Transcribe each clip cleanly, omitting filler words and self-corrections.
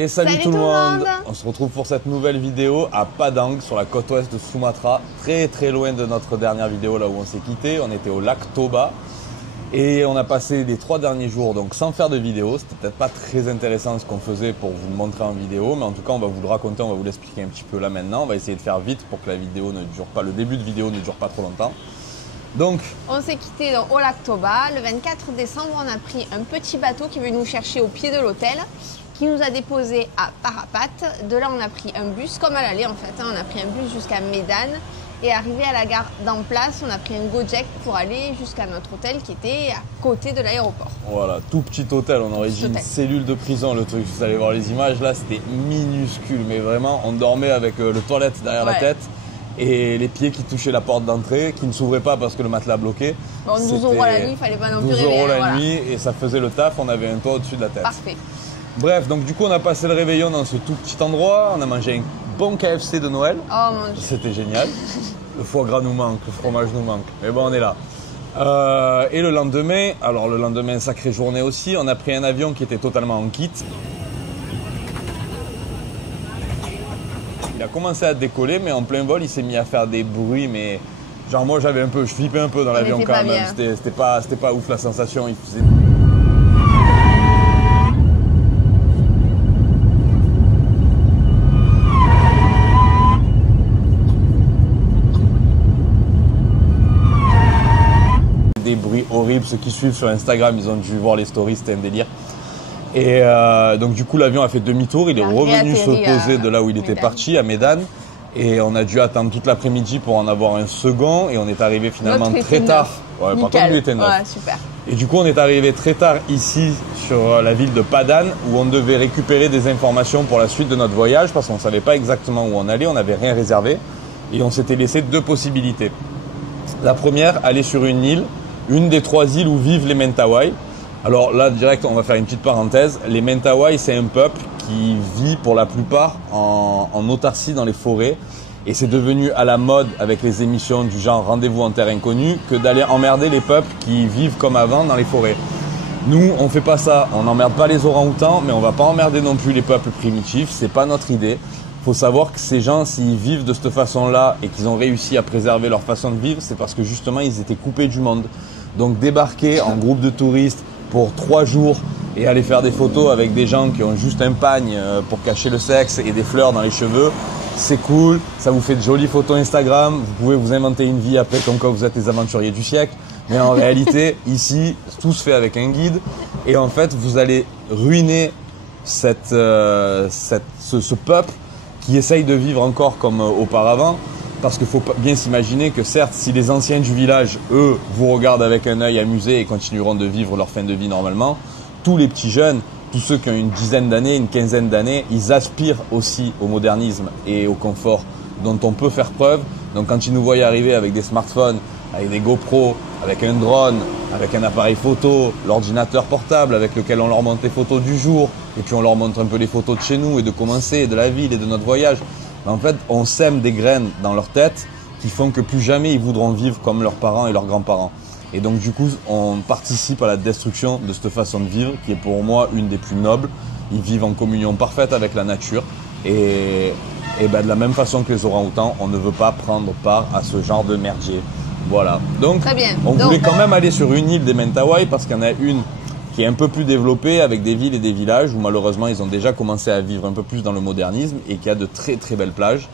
Et salut tout le monde. On se retrouve pour cette nouvelle vidéo à Padang sur la côte ouest de Sumatra, très loin de notre dernière vidéo là où on s'est quitté. On était au lac Toba et on a passé les 3 derniers jours donc sans faire de vidéo. C'était peut-être pas très intéressant ce qu'on faisait pour vous le montrer en vidéo, mais en tout cas on va vous le raconter, on va vous l'expliquer un petit peu là maintenant. On va essayer de faire vite pour que la vidéo ne dure pas, le début de vidéo ne dure pas trop longtemps. Donc, on s'est quitté au lac Toba. Le 24 décembre, on a pris un petit bateau qui veut nous chercher au pied de l'hôtel, qui nous a déposé à Parapat. De là, on a pris un bus, comme à l'aller en fait. On a pris un bus jusqu'à Medan et arrivé à la gare d'Amplace, on a pris un Gojek pour aller jusqu'à notre hôtel qui était à côté de l'aéroport. Voilà, tout petit hôtel. On aurait dit une cellule de prison, le truc. Vous allez voir les images là, c'était minuscule, mais vraiment, on dormait avec le toilette derrière la tête. Et les pieds qui touchaient la porte d'entrée, qui ne s'ouvraient pas parce que le matelas bloquait. Bon, 12 € la nuit, il fallait pas non plus 12 rêver. 12 € la nuit et ça faisait le taf, on avait un toit au-dessus de la tête. Parfait. Bref, donc du coup on a passé le réveillon dans ce tout petit endroit, on a mangé un bon KFC de Noël. Oh mon Dieu. C'était génial. Le foie gras nous manque, le fromage nous manque, mais bon on est là. Et le lendemain, sacrée journée aussi, on a pris un avion qui était totalement en kit. Il a commencé à décoller, mais en plein vol, il s'est mis à faire des bruits, mais genre moi je flippais un peu dans l'avion quand même. C'était pas ouf la sensation. Il faisait... des bruits horribles. Ceux qui suivent sur Instagram, ils ont dû voir les stories, c'était un délire. Et donc du coup l'avion a fait demi-tour, il est revenu se poser de là où il était parti, à Medan. Et on a dû attendre toute l'après-midi pour en avoir un second et on est arrivé finalement très tard. Ouais, par contre il était neuf. Ouais, super. Et du coup on est arrivé très tard ici sur la ville de Padang où on devait récupérer des informations pour la suite de notre voyage parce qu'on ne savait pas exactement où on allait, on n'avait rien réservé et on s'était laissé 2 possibilités. La première, aller sur une île, une des 3 îles où vivent les Mentawai. Alors là, direct, on va faire une petite parenthèse. Les Mentawai, c'est un peuple qui vit pour la plupart en autarcie dans les forêts. Et c'est devenu à la mode avec les émissions du genre Rendez-vous en terre inconnue que d'aller emmerder les peuples qui vivent comme avant dans les forêts. Nous, on fait pas ça. On n'emmerde pas les orang-outans, mais on va pas emmerder non plus les peuples primitifs. C'est pas notre idée. Faut savoir que ces gens, s'ils vivent de cette façon-là et qu'ils ont réussi à préserver leur façon de vivre, c'est parce que justement, ils étaient coupés du monde. Donc débarquer en groupe de touristes pour 3 jours et aller faire des photos avec des gens qui ont juste un pagne pour cacher le sexe et des fleurs dans les cheveux, c'est cool, ça vous fait de jolies photos Instagram, vous pouvez vous inventer une vie après comme quoi vous êtes les aventuriers du siècle, mais en réalité, ici, tout se fait avec un guide et en fait, vous allez ruiner ce peuple qui essaye de vivre encore comme auparavant. Parce qu'il faut bien s'imaginer que certes, si les anciens du village, eux, vous regardent avec un œil amusé et continueront de vivre leur fin de vie normalement, tous les petits jeunes, tous ceux qui ont une dizaine d'années, une quinzaine d'années, ils aspirent aussi au modernisme et au confort dont on peut faire preuve. Donc quand ils nous voient arriver avec des smartphones, avec des GoPro, avec un drone, avec un appareil photo, l'ordinateur portable avec lequel on leur montre les photos du jour, et puis on leur montre un peu les photos de chez nous et de commencer, de la ville et de notre voyage. En fait, on sème des graines dans leur tête qui font que plus jamais ils voudront vivre comme leurs parents et leurs grands-parents. Et donc du coup, on participe à la destruction de cette façon de vivre qui est pour moi une des plus nobles. Ils vivent en communion parfaite avec la nature et ben, de la même façon que les orang-outans, on ne veut pas prendre part à ce genre de merdier. Voilà. Donc, on voulait quand même aller sur une île des Mentawai parce qu'il y en a une qui est un peu plus développée avec des villes et des villages où malheureusement ils ont déjà commencé à vivre un peu plus dans le modernisme et qui a de très belles plages.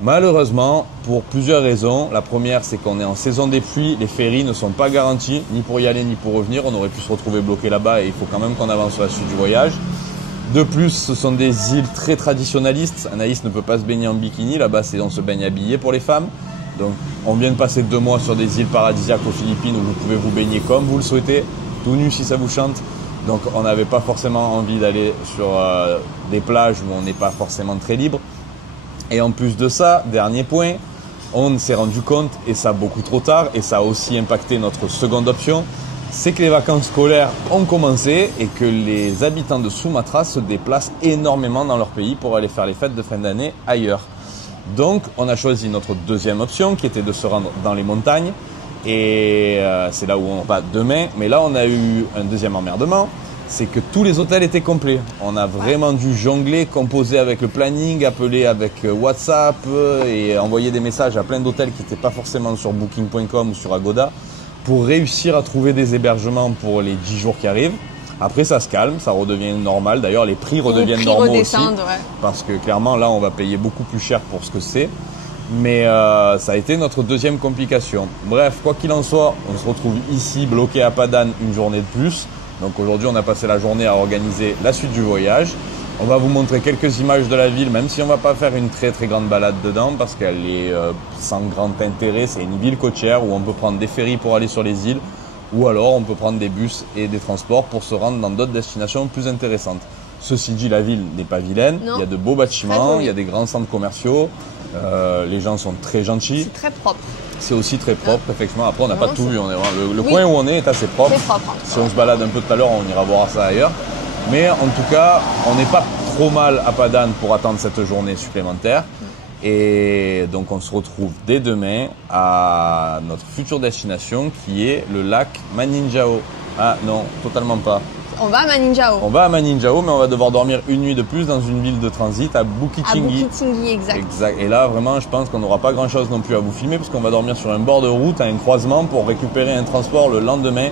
Malheureusement, pour plusieurs raisons. La première, c'est qu'on est en saison des pluies, les ferries ne sont pas garantis ni pour y aller ni pour revenir. On aurait pu se retrouver bloqué là-bas et il faut quand même qu'on avance sur la suite du voyage. De plus, ce sont des îles très traditionnalistes. Anaïs ne peut pas se baigner en bikini, là-bas on se baigne habillé pour les femmes. Donc on vient de passer 2 mois sur des îles paradisiaques aux Philippines où vous pouvez vous baigner comme vous le souhaitez, tout nu si ça vous chante. Donc on n'avait pas forcément envie d'aller sur des plages où on n'est pas forcément très libre. Et en plus de ça, dernier point, on s'est rendu compte, et ça beaucoup trop tard, et ça a aussi impacté notre seconde option, c'est que les vacances scolaires ont commencé et que les habitants de Sumatra se déplacent énormément dans leur pays pour aller faire les fêtes de fin d'année ailleurs. Donc on a choisi notre deuxième option qui était de se rendre dans les montagnes et c'est là où on va demain. Mais là on a eu un deuxième emmerdement, c'est que tous les hôtels étaient complets. On a vraiment dû jongler, composer avec le planning, appeler avec WhatsApp et envoyer des messages à plein d'hôtels qui n'étaient pas forcément sur Booking.com ou sur Agoda pour réussir à trouver des hébergements pour les 10 jours qui arrivent. Après, ça se calme, ça redevient normal. D'ailleurs, les prix redeviennent normaux aussi. Ouais. Parce que clairement, là, on va payer beaucoup plus cher pour ce que c'est. Mais ça a été notre deuxième complication. Bref, quoi qu'il en soit, on se retrouve ici, bloqué à Padane, une journée de plus. Donc aujourd'hui, on a passé la journée à organiser la suite du voyage. On va vous montrer quelques images de la ville, même si on ne va pas faire une très très grande balade dedans, parce qu'elle est sans grand intérêt. C'est une ville côtière où on peut prendre des ferries pour aller sur les îles, ou alors on peut prendre des bus et des transports pour se rendre dans d'autres destinations plus intéressantes. Ceci dit, la ville n'est pas vilaine. Non. Il y a de beaux bâtiments, il y a des grands centres commerciaux, les gens sont très gentils. C'est très propre. C'est aussi très propre, effectivement. Après, on n'a pas tout vu. Le coin où on est assez propre. C'est propre. Si on se balade un peu tout à l'heure, on ira voir ça ailleurs. Mais en tout cas, on n'est pas trop mal à Padane pour attendre cette journée supplémentaire. Et donc, on se retrouve dès demain à notre future destination qui est le lac Maninjao. Ah non, totalement pas. On va à Maninjao. On va à Maninjao, mais on va devoir dormir une nuit de plus dans une ville de transit à Bukit Tinggi. À Bukit Tinggi, exact. Et là, vraiment, je pense qu'on n'aura pas grand-chose non plus à vous filmer parce qu'on va dormir sur un bord de route à un croisement pour récupérer un transport le lendemain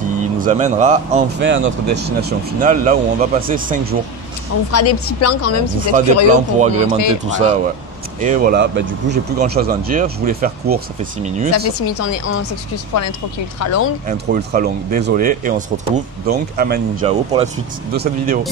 qui nous amènera enfin à notre destination finale, là où on va passer 5 jours. On vous fera des petits plans quand même si vous êtes curieux. On fera des plans pour agrémenter montrer, tout ça, ouais. Et voilà, du coup, j'ai plus grand-chose à en dire. Je voulais faire court, ça fait 6 minutes. Ça fait 6 minutes, on s'excuse pour l'intro qui est ultra longue. Intro ultra longue, désolé. Et on se retrouve donc à Maninjao pour la suite de cette vidéo.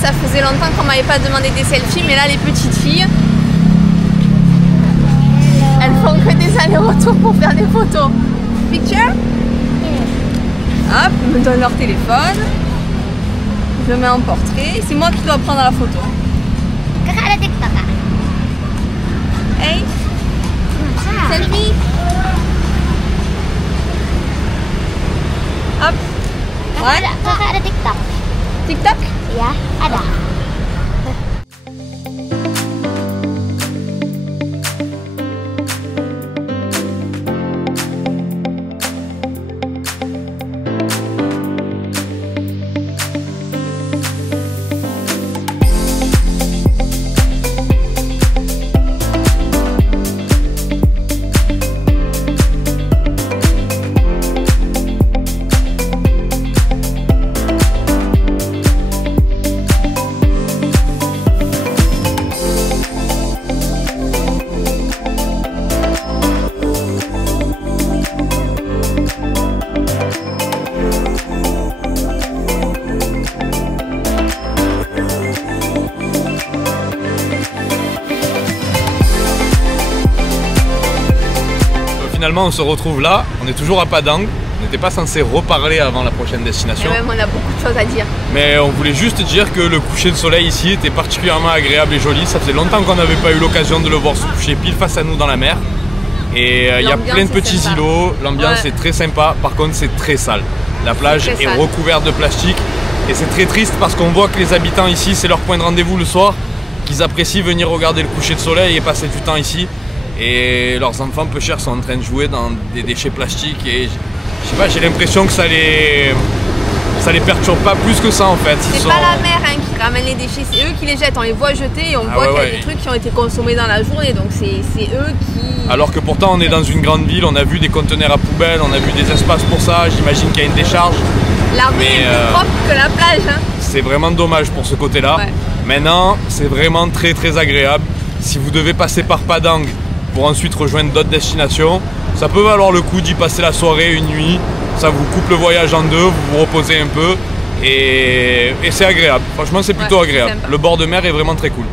Ça faisait longtemps qu'on m'avait pas demandé des selfies, mais là les petites filles, elles font que des allers-retours pour faire des photos. Picture? Hop, ils me donnent leur téléphone, je mets en portrait, c'est moi qui dois prendre la photo. Hey, selfie. Hop. Ouais. Kakak ada TikTok? TikTok? Iya, ada. Finalement, on se retrouve là, on est toujours à Padang. On n'était pas censé reparler avant la prochaine destination. Et même on a beaucoup de choses à dire. Mais on voulait juste dire que le coucher de soleil ici était particulièrement agréable et joli. Ça faisait longtemps qu'on n'avait pas eu l'occasion de le voir se coucher pile face à nous dans la mer. Et il y a plein de petits îlots, l'ambiance est très sympa, par contre c'est très sale. La plage est recouverte de plastique et c'est très triste parce qu'on voit que les habitants ici, c'est leur point de rendez-vous le soir, qu'ils apprécient venir regarder le coucher de soleil et passer du temps ici. Et leurs enfants peu chers sont en train de jouer dans des déchets plastiques et je sais pas, j'ai l'impression que ça les perturbe pas plus que ça en fait. C'est pas la mer qui ramène les déchets, c'est eux qui les jettent, on les voit jeter et on voit qu'il y a des trucs qui ont été consommés dans la journée, donc c'est eux qui... Alors que pourtant on est dans une grande ville, on a vu des conteneurs à poubelles, on a vu des espaces pour ça, j'imagine qu'il y a une décharge. La rue est plus propre que la plage. Hein. C'est vraiment dommage pour ce côté-là. Ouais. Maintenant, c'est vraiment très très agréable. Si vous devez passer par Padang pour ensuite rejoindre d'autres destinations, ça peut valoir le coup d'y passer la soirée, une nuit. Ça vous coupe le voyage en deux, vous vous reposez un peu et c'est agréable. Franchement, c'est plutôt agréable. Le bord de mer est vraiment très cool.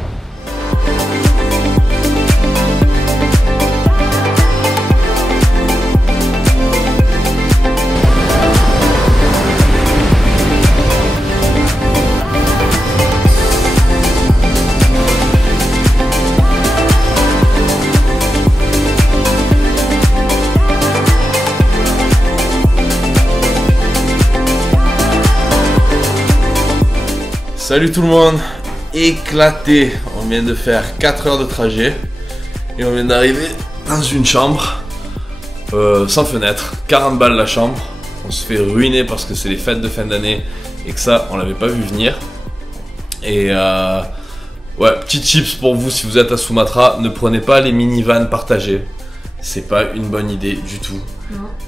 Salut tout le monde, éclaté, on vient de faire 4 heures de trajet et on vient d'arriver dans une chambre sans fenêtre, 40 balles la chambre, on se fait ruiner parce que c'est les fêtes de fin d'année et que ça on l'avait pas vu venir. Et ouais, petite tips pour vous si vous êtes à Sumatra, ne prenez pas les minivans partagés, c'est pas une bonne idée du tout.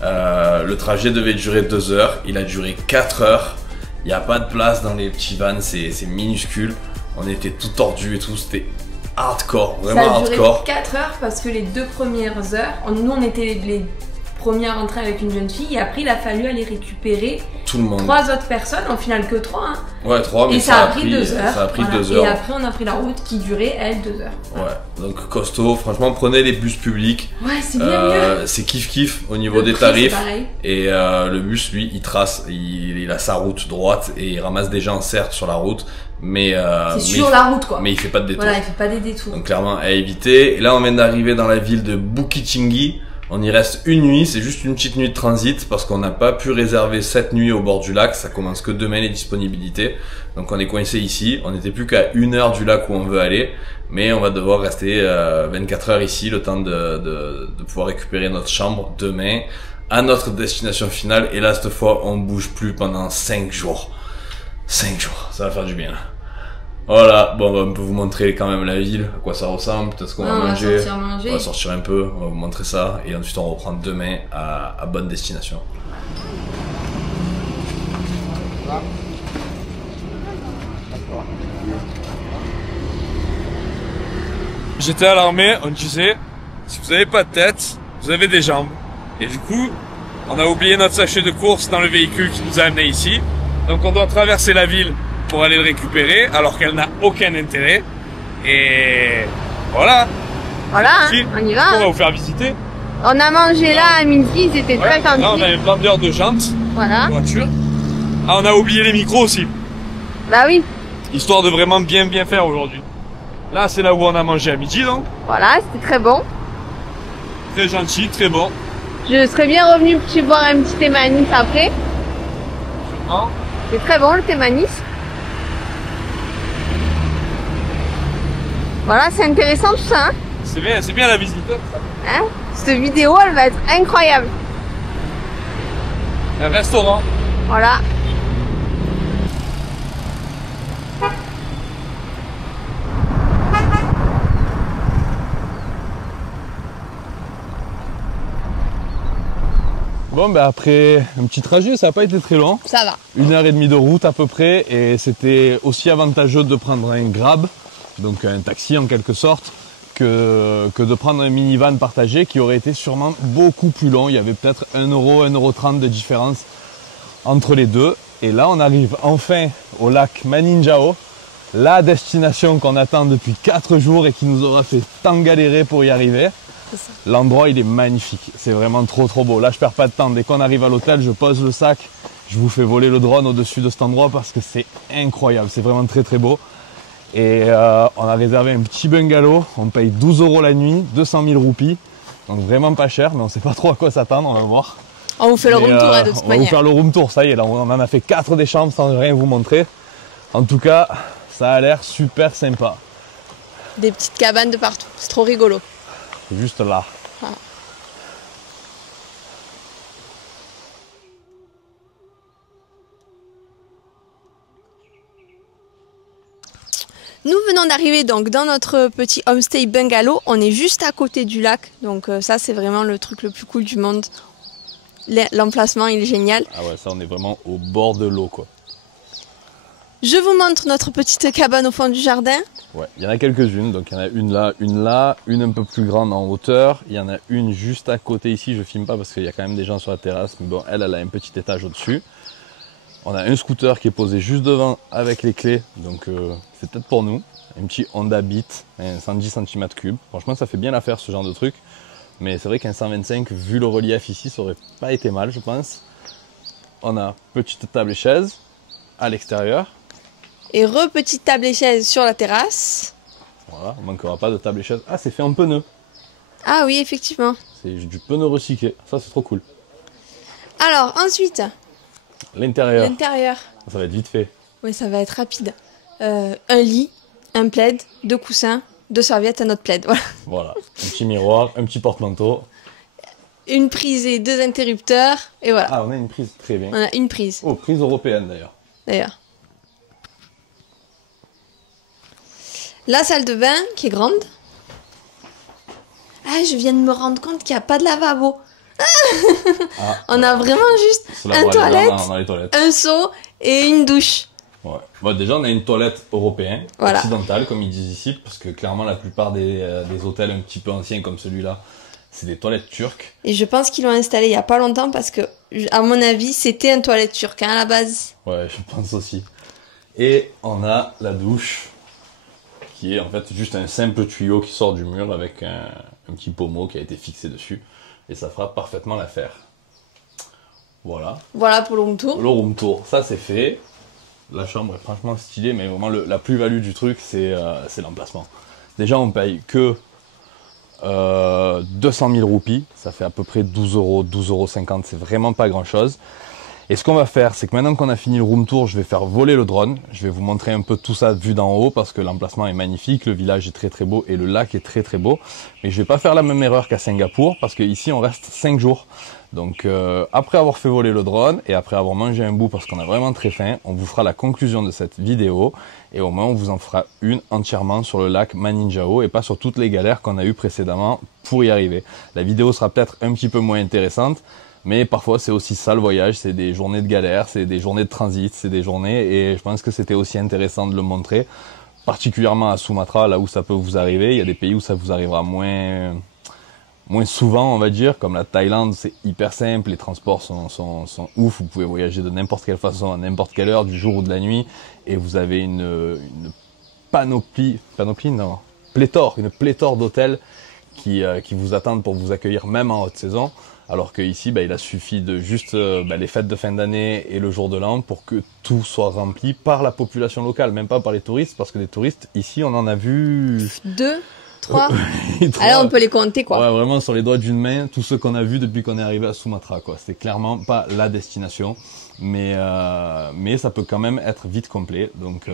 Le trajet devait durer 2 heures, il a duré 4 heures. Il n'y a pas de place dans les petits vans, c'est minuscule. On était tout tordus et tout, c'était hardcore, vraiment hardcore. Ça a duré 4 heures parce que les 2 premières heures, nous on était les premières entrées avec une jeune fille et après il a fallu aller récupérer tout le monde. 3 autres personnes, au final que 3. Hein. Ouais, 3, mais et ça a pris 2 heures. Ça a pris 2 heures. Et après on a pris la route qui durait, elle, 2 heures. Ouais, donc costaud, franchement prenez les bus publics. Ouais, c'est bien mieux. C'est kiff au niveau des tarifs. Et le bus, lui, il trace, il a sa route droite et il ramasse des gens certes sur la route. Mais c'est sur la route quoi. Mais il fait pas de détours. Voilà, il fait pas des détours. Donc clairement à éviter. Et là on vient d'arriver dans la ville de Bukit Tinggi. On y reste une nuit, c'est juste une petite nuit de transit parce qu'on n'a pas pu réserver cette nuit au bord du lac. Ça commence que demain les disponibilités. Donc on est coincé ici. On n'était plus qu'à 1 heure du lac où on veut aller. Mais on va devoir rester 24 heures ici, le temps de pouvoir récupérer notre chambre demain à notre destination finale. Et là cette fois on bouge plus pendant 5 jours. 5 jours, ça va faire du bien là. Voilà, bon on peut vous montrer quand même la ville, à quoi ça ressemble, peut-être ce qu'on va manger. On va sortir un peu, on va vous montrer ça et ensuite on reprend demain à bonne destination. J'étais à l'armée, on disait, si vous n'avez pas de tête, vous avez des jambes. Et du coup, on a oublié notre sachet de course dans le véhicule qui nous a amenés ici. Donc on doit traverser la ville pour aller le récupérer, alors qu'elle n'a aucun intérêt. Et voilà. Voilà, hein, on y va. On va vous faire visiter. On a mangé là à midi, c'était très gentil. Là, on a une vendeur de jantes. Voilà. Voiture. Ah, on a oublié les micros aussi. Bah oui. Histoire de vraiment bien faire aujourd'hui. Là, c'est là où on a mangé à midi, donc. Voilà, c'était très bon. Très gentil, très bon. Je serais bien revenu pour te boire un petit thé manif après. C'est très bon le thé manif. Voilà, c'est intéressant tout ça. Hein, c'est bien la visite. Hein, cette vidéo, elle va être incroyable. Un restaurant. Voilà. Bon, ben après un petit trajet, ça n'a pas été très long. Ça va. 1h30 de route à peu près et c'était aussi avantageux de prendre un Grab, donc un taxi en quelque sorte, que de prendre un minivan partagé qui aurait été sûrement beaucoup plus long. Il y avait peut-être 1 euro, 1,30 € de différence entre les deux. Et là, on arrive enfin au lac Maninjao, la destination qu'on attend depuis 4 jours et qui nous aura fait tant galérer pour y arriver. L'endroit, il est magnifique. C'est vraiment trop trop beau. Là, je perds pas de temps. Dès qu'on arrive à l'hôtel, je pose le sac. Je vous fais voler le drone au-dessus de cet endroit parce que c'est incroyable. C'est vraiment très très beau. Et on a réservé un petit bungalow. On paye 12 € la nuit, 200 000 roupies. Donc vraiment pas cher, mais on sait pas trop à quoi s'attendre. On va voir. On vous fait le room tour de toute On va manière. vous faire le room tour. Ça y est, là, on en a fait 4 des chambres sans rien vous montrer. En tout cas, ça a l'air super sympa. Des petites cabanes de partout. C'est trop rigolo. Juste là. Nous venons d'arriver donc dans notre petit homestay bungalow. On est juste à côté du lac. Donc ça, c'est vraiment le truc le plus cool du monde. L'emplacement, il est génial. Ah ouais, ça, on est vraiment au bord de l'eau, quoi. Je vous montre notre petite cabane au fond du jardin. Ouais, il y en a quelques-unes. Donc il y en a une là, une un peu plus grande en hauteur. Il y en a une juste à côté ici. Je filme pas parce qu'il y a quand même des gens sur la terrasse. Mais bon, elle a un petit étage au-dessus. On a un scooter qui est posé juste devant avec les clés. Donc c'est peut-être pour nous. Un petit Honda Beat, un 110 cm3. Franchement, ça fait bien l'affaire ce genre de truc. Mais c'est vrai qu'un 125, vu le relief ici, ça aurait pas été mal, je pense. On a petite table et chaise à l'extérieur. Et petite table et chaise sur la terrasse. Voilà, on manquera pas de table et chaise. Ah, c'est fait en pneu. Ah oui, effectivement. C'est du pneu recyclé. Ça, c'est trop cool. Alors, ensuite, L'intérieur, l'intérieur. ça va être vite fait. Oui, ça va être rapide. Un lit, un plaid, 2 coussins, 2 serviettes, un autre plaid. Voilà. Voilà, un petit miroir, un petit porte-manteau. Une prise et 2 interrupteurs. Et voilà. Ah, on a une prise, très bien. On a une prise, Oh, prise européenne d'ailleurs. La salle de bain qui est grande. Ah, je viens de me rendre compte qu'il n'y a pas de lavabo. Ah, On a vraiment juste c'est la un voie aller toilette, dans les toilettes. un seau et une douche. Ouais. Bon, déjà, on a une toilette européenne, Voilà. occidentale, comme ils disent ici, parce que clairement, la plupart des hôtels un petit peu anciens comme celui-là, c'est des toilettes turques. Et je pense qu'ils l'ont installé il n'y a pas longtemps parce que, à mon avis, c'était un toilette turc hein, à la base. Ouais, je pense aussi. Et on a la douche, qui est en fait juste un simple tuyau qui sort du mur avec un petit pommeau qui a été fixé dessus. Et ça fera parfaitement l'affaire. Voilà. Voilà pour le room tour. Le room tour, ça c'est fait. La chambre est franchement stylée, mais vraiment la plus-value du truc, c'est l'emplacement. Déjà, on paye que 200 000 roupies. Ça fait à peu près 12 €, 12,50 €. C'est vraiment pas grand-chose. Et ce qu'on va faire, c'est que maintenant qu'on a fini le room tour, je vais faire voler le drone. Je vais vous montrer un peu tout ça vu d'en haut parce que l'emplacement est magnifique, le village est très très beau et le lac est très très beau. Mais je vais pas faire la même erreur qu'à Singapour parce qu'ici on reste 5 jours. Donc après avoir fait voler le drone et après avoir mangé un bout parce qu'on a vraiment très faim, on vous fera la conclusion de cette vidéo et au moins on vous en fera une entièrement sur le lac Maninjao et pas sur toutes les galères qu'on a eues précédemment pour y arriver. La vidéo sera peut-être un petit peu moins intéressante. Mais parfois c'est aussi ça le voyage, c'est des journées de galère, c'est des journées de transit, c'est des journées et je pense que c'était aussi intéressant de le montrer, particulièrement à Sumatra, là où ça peut vous arriver. Il y a des pays où ça vous arrivera moins souvent, on va dire, comme la Thaïlande, c'est hyper simple, les transports sont ouf, vous pouvez voyager de n'importe quelle façon, à n'importe quelle heure, du jour ou de la nuit, et vous avez une pléthore d'hôtels qui vous attendent pour vous accueillir même en haute saison. Alors qu'ici, il a suffi de juste les fêtes de fin d'année et le jour de l'an pour que tout soit rempli par la population locale, même pas par les touristes, parce que des touristes, ici, on en a vu... 2, 3. 3. Alors on peut les compter quoi. Ouais, vraiment sur les doigts d'une main, tous ceux qu'on a vus depuis qu'on est arrivé à Sumatra, quoi. C'est clairement pas la destination, mais ça peut quand même être vite complet. Donc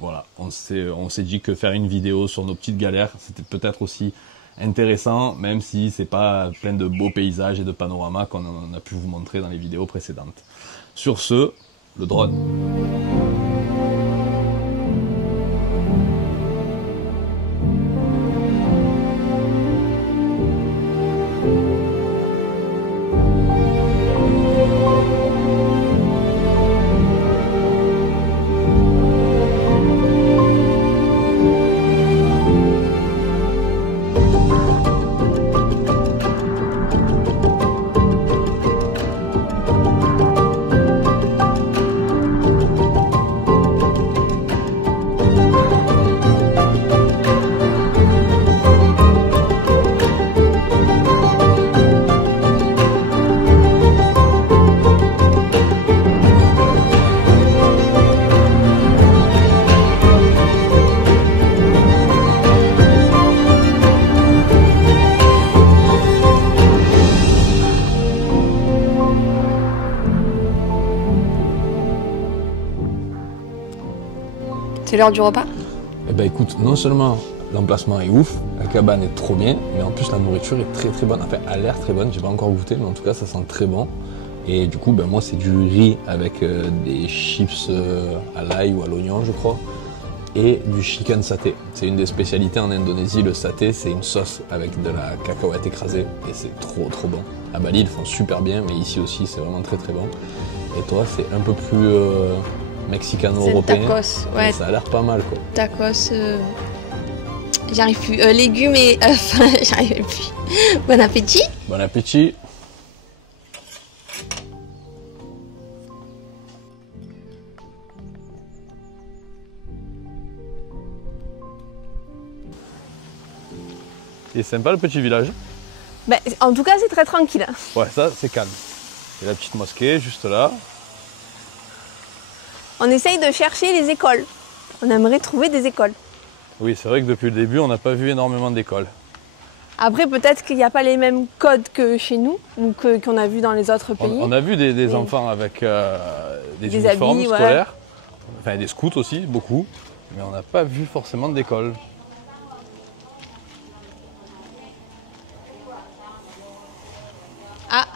voilà, on s'est dit que faire une vidéo sur nos petites galères, c'était peut-être aussi intéressant, même si c'est pas plein de beaux paysages et de panoramas qu'on a pu vous montrer dans les vidéos précédentes. Sur ce, le drone. C'est l'heure du repas? Eh ben écoute, non seulement l'emplacement est ouf, la cabane est trop bien, mais en plus la nourriture est très très bonne. Enfin, elle a l'air très bonne, j'ai pas encore goûté, mais en tout cas ça sent très bon. Et du coup, ben moi c'est du riz avec des chips à l'ail ou à l'oignon, je crois, et du chicken saté. C'est une des spécialités en Indonésie, le saté, c'est une sauce avec de la cacahuète écrasée et c'est trop trop bon. À Bali, ils le font super bien, mais ici aussi c'est vraiment très très bon. Et toi, c'est un peu plus mexicano-européen. C'est tacos, ouais. Ça a l'air pas mal quoi. Tacos, j'arrive plus. Légumes et j'arrive plus. Bon appétit. Bon appétit. Il est sympa le petit village. Ben, en tout cas, c'est très tranquille. Ouais, ça c'est calme. Et la petite mosquée juste là. On essaye de chercher les écoles. On aimerait trouver des écoles. Oui, c'est vrai que depuis le début, on n'a pas vu énormément d'écoles. Après, peut-être qu'il n'y a pas les mêmes codes que chez nous ou qu'on a vu dans les autres pays. On a vu des enfants avec des uniformes habits, scolaires, enfin des scouts aussi, beaucoup, mais on n'a pas vu forcément d'école. Ah,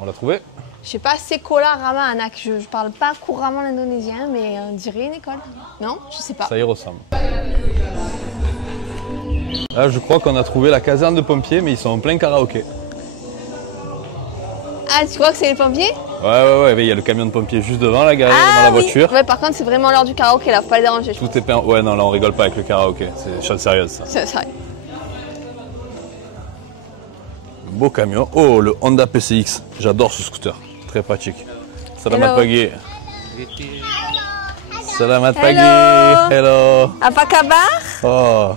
On l'a trouvé? je sais pas, Sekolah Rama Anak. Je parle pas couramment l'indonésien, mais on dirait une école. Non, je sais pas. Ça y ressemble. Là, je crois qu'on a trouvé la caserne de pompiers, mais ils sont en plein karaoké. Ah, tu crois que c'est les pompiers? Ouais, mais il y a le camion de pompiers juste devant, là, garé devant la oui. voiture. Ouais, par contre, c'est vraiment l'heure du karaoké, là, faut pas les déranger. Tout est peint. Ouais, non, là, on rigole pas avec le karaoké. C'est chose sérieuse, ça. C'est ça. Beau camion. Oh, le Honda PCX. J'adore ce scooter. Très pratique. Selamat pagi. Selamat pagi. Hello. Apa kabar? Oh.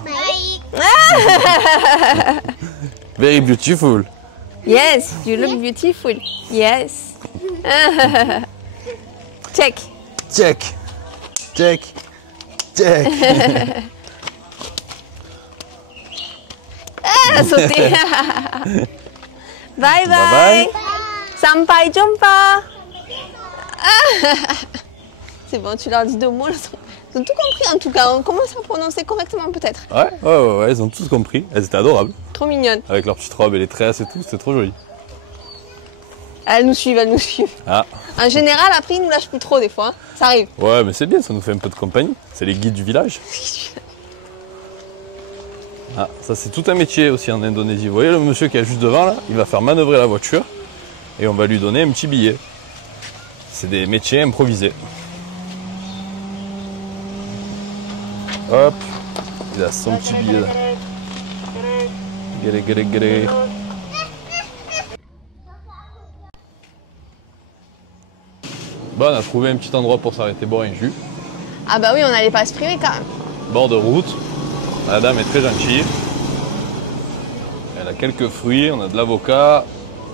Very beautiful. Yes, you look beautiful. Yes. Check. Check. Check. Check. Ah, sauter. Bye bye. Bye bye. Sampai jumpa. Ah. C'est bon, tu leur dis 2 mots. Ils ont tout compris en tout cas. On commence à prononcer correctement peut-être. Ouais, ils ont tous compris. Elles étaient adorables. Trop mignonnes. Avec leurs petites robes et les tresses et tout, c'était trop joli. Elles nous suivent, elles nous suivent. Ah. En général, après, ils nous lâchent plus trop des fois. Hein. Ça arrive. Ouais, mais c'est bien, ça nous fait un peu de compagnie. C'est les guides du village. Ah, ça c'est tout un métier aussi en Indonésie. Vous voyez le monsieur qui est juste devant là, il va faire manœuvrer la voiture et on va lui donner un petit billet. C'est des métiers improvisés. Hop, il a son petit billet là. Gare. Bon, on a trouvé un petit endroit pour s'arrêter boire un jus. Ah bah oui, on n'allait pas se priver quand même. Bord de route. La dame est très gentille. Elle a quelques fruits, on a de l'avocat,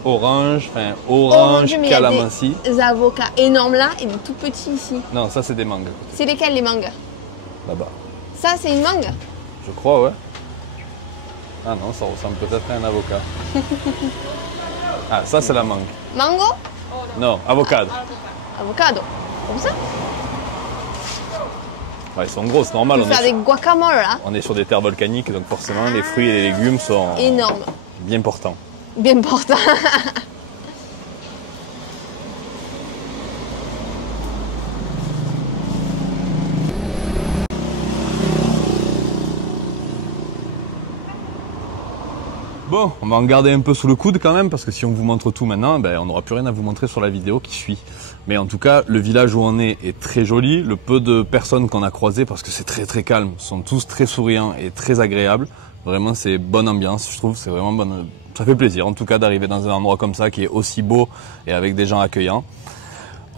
orange, Mais calamansi. il y a des avocats énormes là et des tout petits ici. Non, ça c'est des mangues. C'est lesquels les mangues? Là-bas. Ça, c'est une mangue? Je crois, ouais. Ah non, ça ressemble peut-être à un avocat. Ah, ça c'est la mangue. Mango? Non, avocado. Avocado. Comme ça? Ouais, ils sont gros, c'est normal. On peut faire des guacamole là. On est sur des terres volcaniques, donc forcément les fruits et les légumes sont Énormes. bien portants. Bien portant. Bon, on va en garder un peu sous le coude quand même, parce que si on vous montre tout maintenant, ben, on n'aura plus rien à vous montrer sur la vidéo qui suit. Mais en tout cas, le village où on est très joli. Le peu de personnes qu'on a croisées, parce que c'est très très calme, sont tous très souriants et très agréables. Vraiment, c'est bonne ambiance, je trouve. C'est vraiment bonne. Ça fait plaisir, en tout cas, d'arriver dans un endroit comme ça qui est aussi beau et avec des gens accueillants.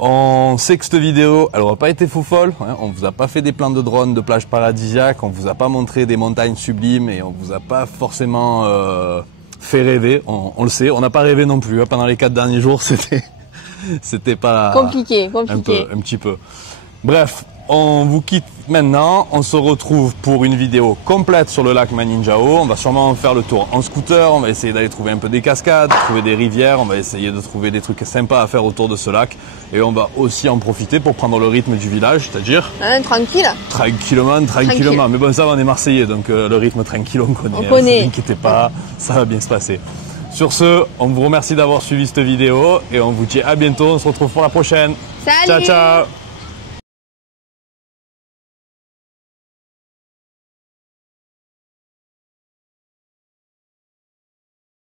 On sait que cette vidéo, elle n'aura pas été fou folle. Hein. On vous a pas fait des plans de drone de plage paradisiaque. On vous a pas montré des montagnes sublimes et on vous a pas forcément fait rêver. On le sait, on n'a pas rêvé non plus. Hein. Pendant les 4 derniers jours, c'était pas Compliqué. un petit peu. Bref, On vous quitte maintenant, on se retrouve pour une vidéo complète sur le lac Maninjao. On va sûrement faire le tour en scooter, on va essayer d'aller trouver un peu des cascades, trouver des rivières, on va essayer de trouver des trucs sympas à faire autour de ce lac. Et on va aussi en profiter pour prendre le rythme du village, c'est-à-dire... Tranquille. Tranquillement. Mais bon, ça on est Marseillais, donc le rythme tranquille on connaît. Ne vous inquiétez pas, ça va bien se passer. Sur ce, on vous remercie d'avoir suivi cette vidéo et on vous dit à bientôt, on se retrouve pour la prochaine. Salut. Ciao, ciao.